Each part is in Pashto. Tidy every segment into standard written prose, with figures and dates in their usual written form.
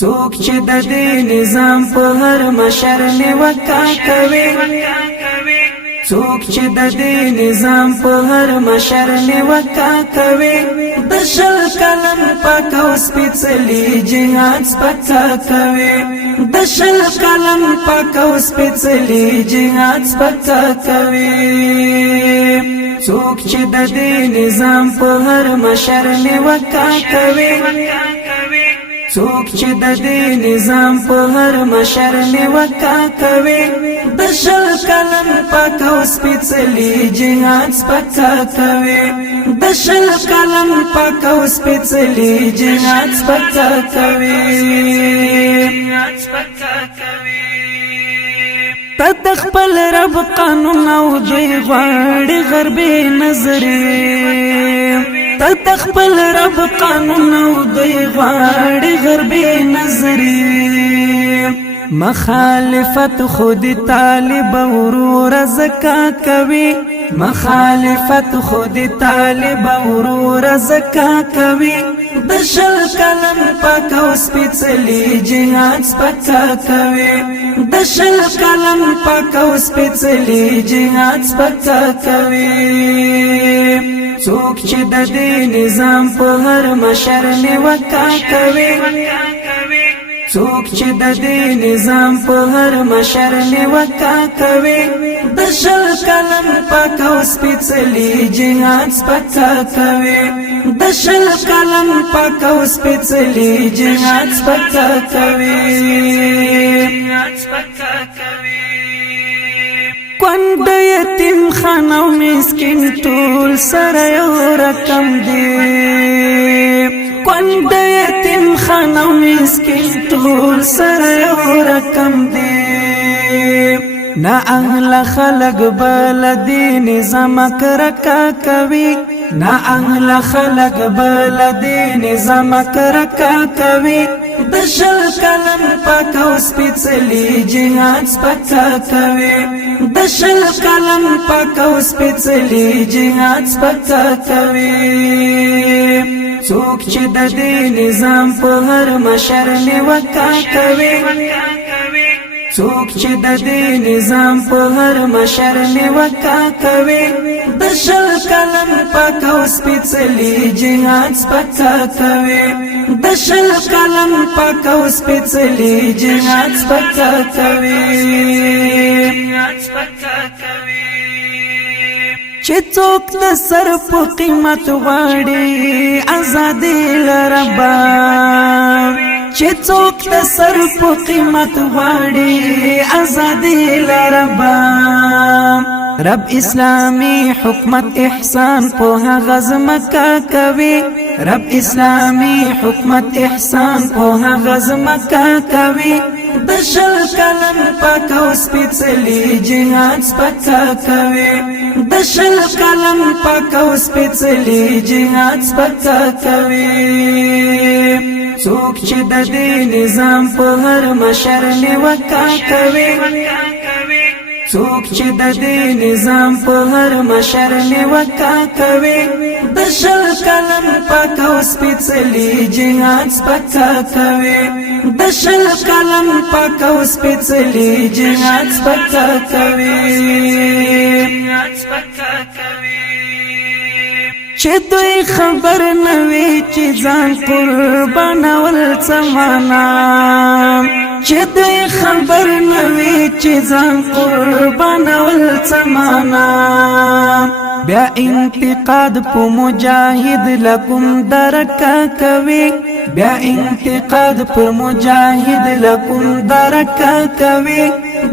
څوک چې د دې نظام په هر مشر نیوکه کوي څوک چې د دې نظام په هر مشر نیوکه کوي د شل کلن پاک او سپېڅلي جهاد سپکه کوي د شل کلن پاک او سپېڅلي جهاد سپکه کوي څوک چې د دې نظام په هر مشر نیوکه کوي څوک چې د دې نظام په هر مشر نیوکه کوي د شل کلن پاک او سپېڅلي جهاد سپکه کوي د شل کلن پاک او سپېڅلي جهاد سپکه کوي ته خپل رب قانون او دوی غواړي غربي نظریه ته خپل رب قانون او دوی غواړي غربي نظریه مخالفت خود طالب ورور زکا کوي مخالفت خود طالب ورور زکا کوي د شل کلن پاک او سپېڅلي جهاد سپکه کوي د شل کلن پاک او سپېڅلي جهاد سپکه کوي څوک چې د دې نظام په هر مشر نیوکه کوي څوک چې د دې نظام په هر مشر نیوکه کوي د شل کلن پاک او سپېڅلي جهاد سپکه کوي د شل کلن پاک او سپېڅلي جهاد سپکه کوي کونډ یتیم خان او مسکین ټول سره یو رقم دی کونډ یتیم خان او مسکین ټول سره یو رقم دی نا اهل خلق بل دین نظام کرکا کوي نا اهل خلق بل دین نظام کرکا کوي د شل کلن پاک او سپېڅلي جهاد سپکه کوي د شل کلن پاک او سپېڅلي جهاد سپکه کوي څوک چې د دې نظام په هر مشر نیوکه کوي څوک چې د دې نظام په هر مشر نیوکه کوي د شل کلن پاک او سپېڅلي جهاد سپکه کوي د شل کلن پاک او سپېڅلي جهاد سپکه کوي چې څوک د سر په قیمت غواړي ازادي لربا چې څوک د سر په قیمت غواړي ازادي لربا رب اسلامی حکمت احسان په هغه ځمکه کوي رب اسلامی حکمت احسان په هغه ځمکه کوي د شل کلن پاک او سپېڅلي جهاد سپکه کوي د شل کلن پاک او سپېڅلي جهاد سپکه کوي څوک چې د دې نظام په هر مشر نیوکه کوي څوک چې د دې نظام په هر مشر نیوکه کوي د شل کلن پاک او سپېڅلي جهاد سپکه کوي د شل کلن پاک او سپېڅلي جهاد سپکه کوي چې دوی خبر نه وي چې ځان قربانول څه معنا چې دوی خبر نه وي چې ځان قربانول څه معنا بیا انتقاد په مجاهد لکم درکه کوي بیا انتقاد پر مجاهد لکم درکه کوي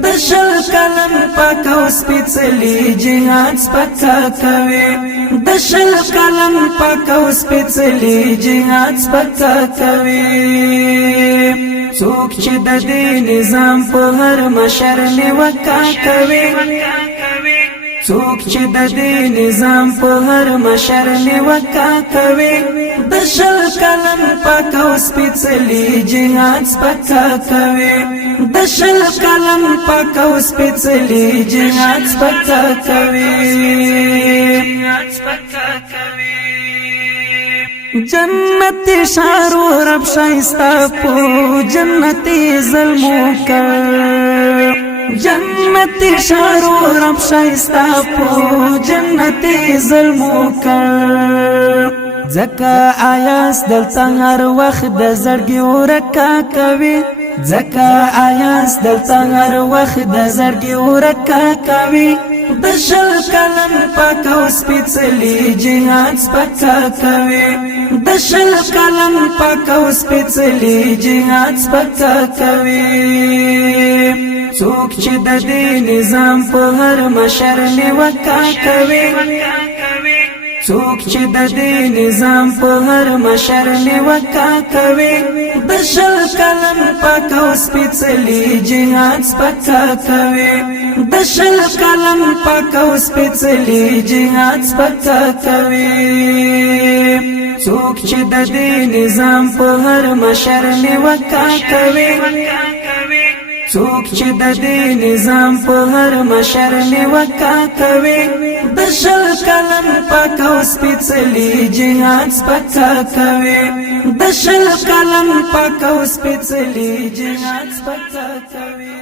د شل کلن پاک او سپېڅلي جهاد سپکه کوي د شل کلن پاک او سپېڅلي جهاد سپکه کوي څوک چې د دې نظام په هر مشر نیوکه کوي څوک چې د دې نظام په هر مشر نیوکه کوي د شل کلن پاک او سپېڅلي جهاد سپکه کوي د شل کلن پاک او سپېڅلي جهاد سپکه کوي جنت شارو رب شایستا پو جنتی ظلمو کر جنتی شارو رب شایستا پو جنتی ظلمو کر زکا آیاس دلتا هر وقت د زړګي ورکا کوي زکا آیاس دلتا هر وقت د زړګي ورکا کوي د شل کلم پاک او سپېڅلي جهاد سپکا کوي د شل کلم پاک او سپېڅلي جهاد سپکا کوي څوک چې د دې نظام په هر مشر نیوکا کوي څوک چې د دې نظام په هر مشر نیوکا کوي د شل کلم پاک او سپېڅلي جهاد سپکا کوي د شل کلم پاک او سپېڅلي جهاد سپکا کوي څوک چې د دې نظام په هر مشر نیوکا کوي څوک چې د دې نظام په هر مشر نیوکا کوي د شل کلم پاک او سپېڅلي جهاد سپکا کوي د شل کلم پاک او سپېڅلي جهاد سپکا کوي